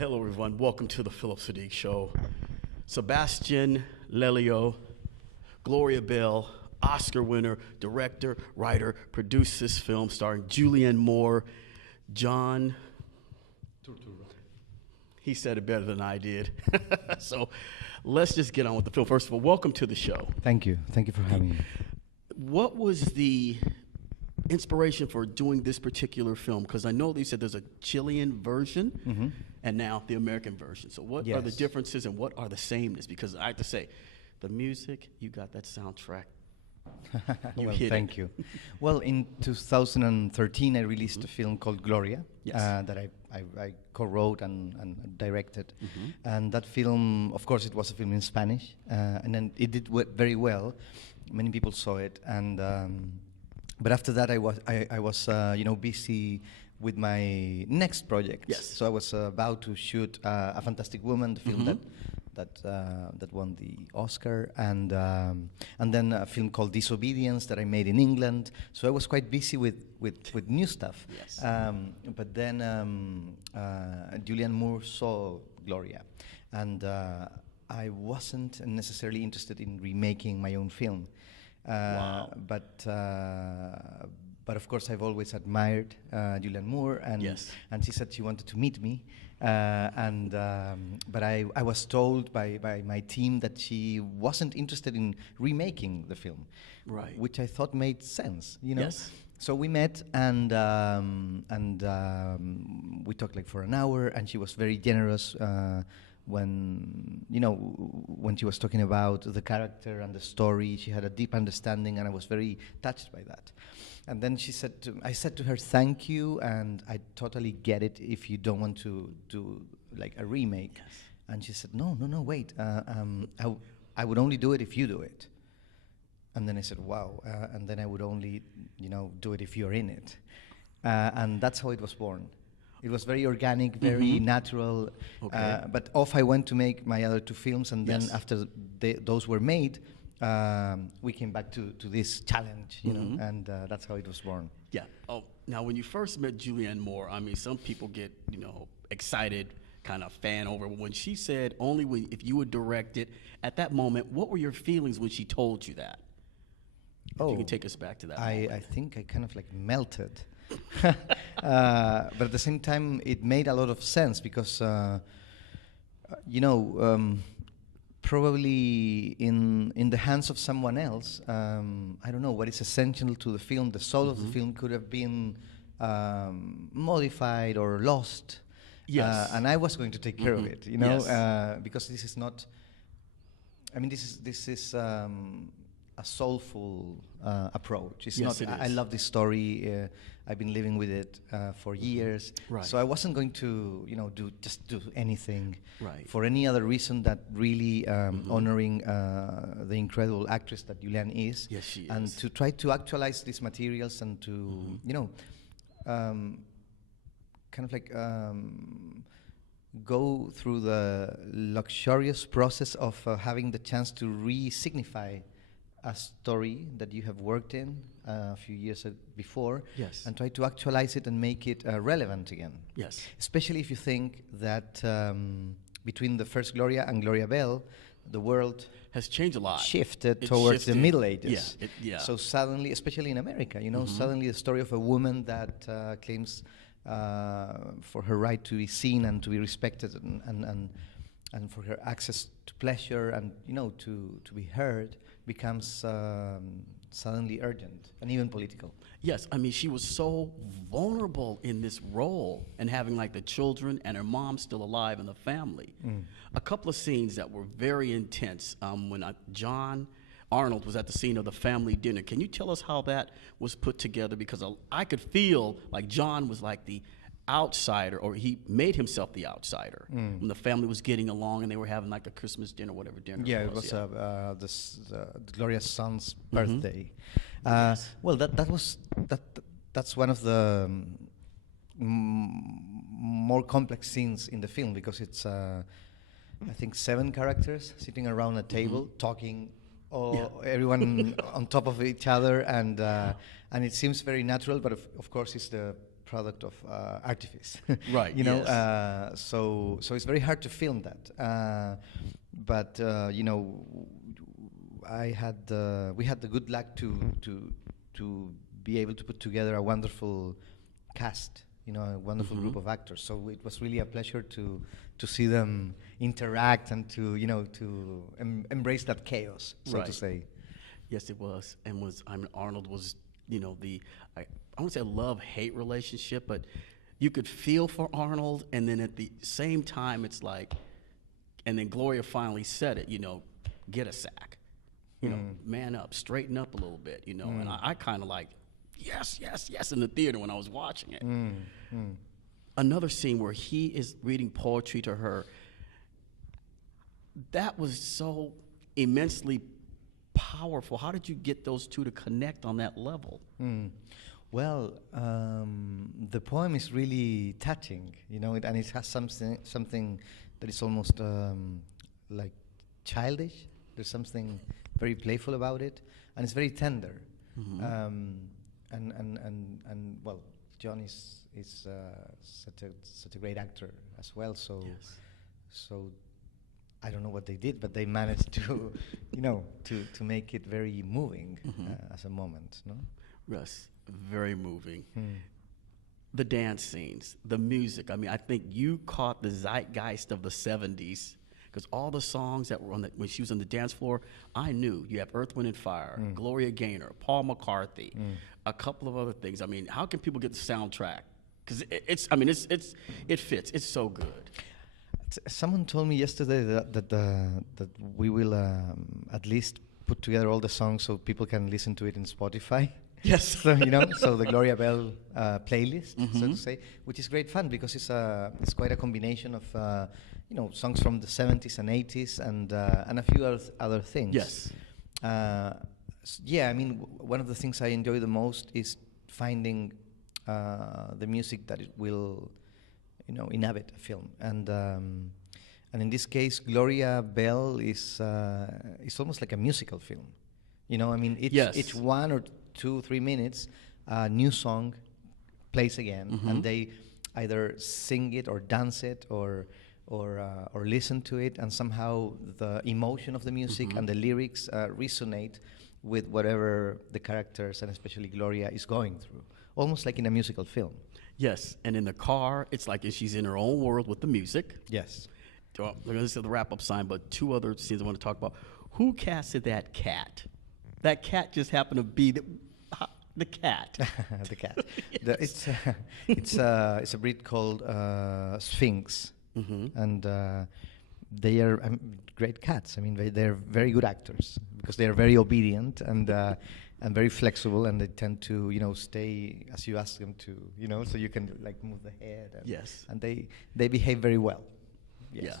Hello, everyone. Welcome to the Phillip Siddiq Show. Sebastian Lelio, Gloria Bell, Oscar winner, director, writer, produced this film starring Julianne Moore, John. Turturro. He said it better than I did. So let's just get on with the film. First of all, welcome to the show. Thank you. Thank you for having me. What was the inspiration for doing this particular film? Because I know they said there's a Chilean version and now the American version. So what are the Yes. differences and what are the sameness? Because I have to say, the music, you got that soundtrack. You Well, hit thank it. you. Well, in 2013, I released a film called Gloria Yes. that I co-wrote and directed. And that film, of course, it was a film in Spanish, and then it did very well. Many people saw it, and but after that, I was busy with my next project. Yes. So I was about to shoot A Fantastic Woman, the film that won the Oscar, and then a film called Disobedience that I made in England. So I was quite busy with new stuff. Yes. But then Julianne Moore saw Gloria, and I wasn't necessarily interested in remaking my own film. Wow. But of course, I've always admired Julianne Moore, and Yes. and she said she wanted to meet me, but I was told by my team that she wasn't interested in remaking the film, Right. which I thought made sense, you know. Yes. So we met, and we talked like for an hour, and she was very generous when she was talking about the character and the story. She had a deep understanding, and I was very touched by that. And then I said to her, "Thank you, and I totally get it if you don't want to do like a remake." Yes. And she said, "No, wait. I would only do it if you do it." And then I said, "Wow." And then I would only, do it if you're in it. And that's how it was born. It was very organic, very natural. Okay. But off I went to make my other two films, and then Yes. after those were made, we came back to this challenge, and that's how it was born. Yeah. Oh, now when you first met Julianne Moore, I mean, some people get, excited, kind of fan over. When she said if you would direct it, at that moment, what were your feelings when she told you that? If you can take us back to that moment. I think I kind of like melted. But at the same time, it made a lot of sense because, probably in the hands of someone else, I don't know what is essential to the film. The soul of the film could have been modified or lost. Yes. And I was going to take care of it, Yes. because this is not. I mean, this is a soulful approach. It's Yes, not. it I is. love this story. I've been living with it for years. Right. So I wasn't going to, do anything Right. for any other reason that really honoring the incredible actress that Julianne is. Yes, she And is. to try to actualize these materials and to, kind of like go through the luxurious process of having the chance to re-signify a story that you have worked in a few years before, Yes. and try to actualize it and make it relevant again. Yes. Especially if you think that between the first Gloria and Gloria Bell, the world Has changed a lot. shifted It towards the shifted. Middle Ages. Yeah. So suddenly, especially in America, suddenly the story of a woman that claims for her right to be seen and to be respected and for her access to pleasure and to be heard becomes suddenly urgent and even political. Yes, I mean, she was so vulnerable in this role and having like the children and her mom still alive in the family. A couple of scenes that were very intense when John Arnold was at the scene of the family dinner. Can you tell us how that was put together? Because I could feel like John was like the outsider, or he made himself the outsider when the family was getting along and they were having like a Christmas dinner, whatever dinner Yeah, it was. Gloria's son's birthday. Yes. Well, that's one of the more complex scenes in the film because it's I think 7 characters sitting around a table talking, everyone on top of each other, and it seems very natural. But of course, it's the product of Right. You know, Yes. so it's very hard to film that. But you know, we had the good luck to be able to put together a wonderful cast, you know, a wonderful group of actors. So it was really a pleasure to see them interact and to, you know, to embrace that chaos, so to Right. say. Yes, it was. And I mean, Arnold was, you know, I won't say a love-hate relationship, but you could feel for Arnold, and then at the same time, it's like, and then Gloria finally said it, you know, get a sack. You know, man up, straighten up a little bit, you know. And I kind of like, yes, yes, yes, in the theater when I was watching it. Another scene where he is reading poetry to her, that was so immensely powerful. How did you get those two to connect on that level? Well, the poem is really touching, you know, and it has something that is almost like childish. There's something very playful about it, and it's very tender. And well, John is such a great actor as well. So Yes. so I don't know what they did, but they managed to, you know, to make it very moving as a moment. No. Yes, very moving. The dance scenes, the music. I mean, I think you caught the zeitgeist of the 70s, because all the songs that were when she was on the dance floor, I knew. You have Earth, Wind, and Fire, Gloria Gaynor, Paul McCartney, a couple of other things. I mean, how can people get the soundtrack? Because it fits. It's so good. Someone told me yesterday that we will at least put together all the songs so people can listen to it in Spotify. Yes. So, you know, so the Gloria Bell playlist, so to say, which is great fun because it's quite a combination of you know, songs from the 70s and 80s and a few other things. Yes. Yeah, I mean, one of the things I enjoy the most is finding the music that it will, you know, inhabit a film. And in this case, Gloria Bell is almost like a musical film. You know, I mean, each 1 or 2, 3 minutes, a new song plays again, and they either sing it or dance it or listen to it, and somehow the emotion of the music and the lyrics resonate with whatever the characters and especially Gloria is going through, almost like in a musical film. Yes, and in the car, it's like she's in her own world with the music. Yes. Well, this is the wrap-up sign, but 2 other scenes I want to talk about. Who casted that cat? That cat just happened to be the cat. The cat. Yes. It's a breed called Sphinx, and they are great cats. I mean, they're very good actors because they are very obedient and very flexible, and they tend to, you know, stay as you ask them to, you know, so you can like move the head. And, Yes. And they behave very well. Yes. Yeah.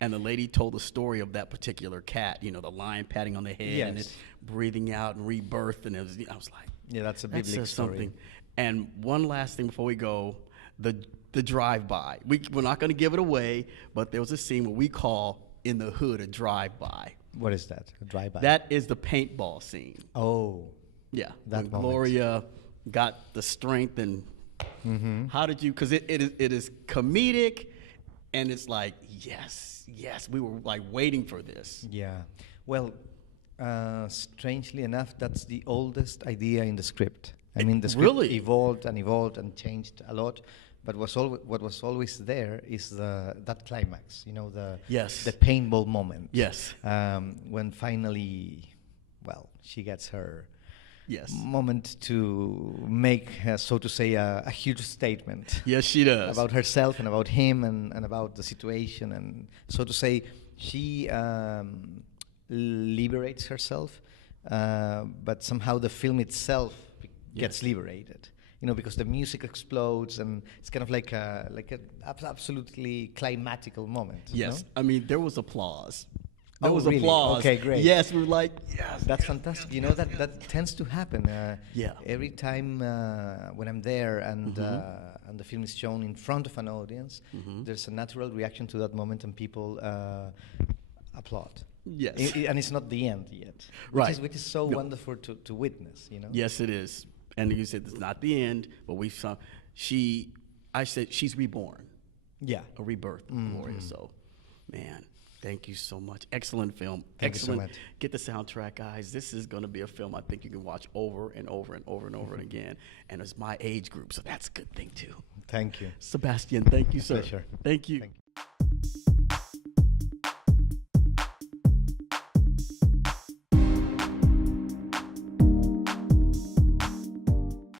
And the lady told the story of that particular cat, you know, the lion patting on the head and it breathing out and rebirth. And I was like, yeah, that's a that biblical says story. something. And one last thing before we go, the drive-by. We're not going to give it away, but there was a scene where we call in the hood a drive-by. What is that? A drive-by? That is the paintball scene. Oh. Yeah. That when moment. Gloria got the strength and how did you, because it is comedic and it's like, yes, we were like waiting for this. Yeah. Well, strangely enough, that's the oldest idea in the script. I mean, the script really evolved and changed a lot, but what was always there is that climax. You know, the paintball moment. Yes. When finally, well, she gets her yes moment to make, so to say, a huge statement. Yes, she does. About herself and about him and about the situation. And so to say, she liberates herself, but somehow the film itself gets liberated. You know, because the music explodes and it's kind of like an absolutely climactical moment. Yes. No? I mean, there was applause. There Oh, was really? applause. Okay, great. Yes, we were like, yes. That's fantastic. Yes, you know, that tends to happen. Yeah. Every time when I'm there and the film is shown in front of an audience, there's a natural reaction to that moment and people applaud. Yes. And it's not the end yet. Right. Which is so wonderful to witness, you know? Yes, it is. And you said it's not the end, but we saw I said she's reborn, Yeah. a rebirth, Gloria. So, man, thank you so much. Excellent film. Thank you so Excellent. much. Get the soundtrack, guys. This is going to be a film I think you can watch over and over and over and over again. And it's my age group, so that's a good thing too. Thank you. Sebastian, thank you, sir. Pleasure. Thank you. Thank you.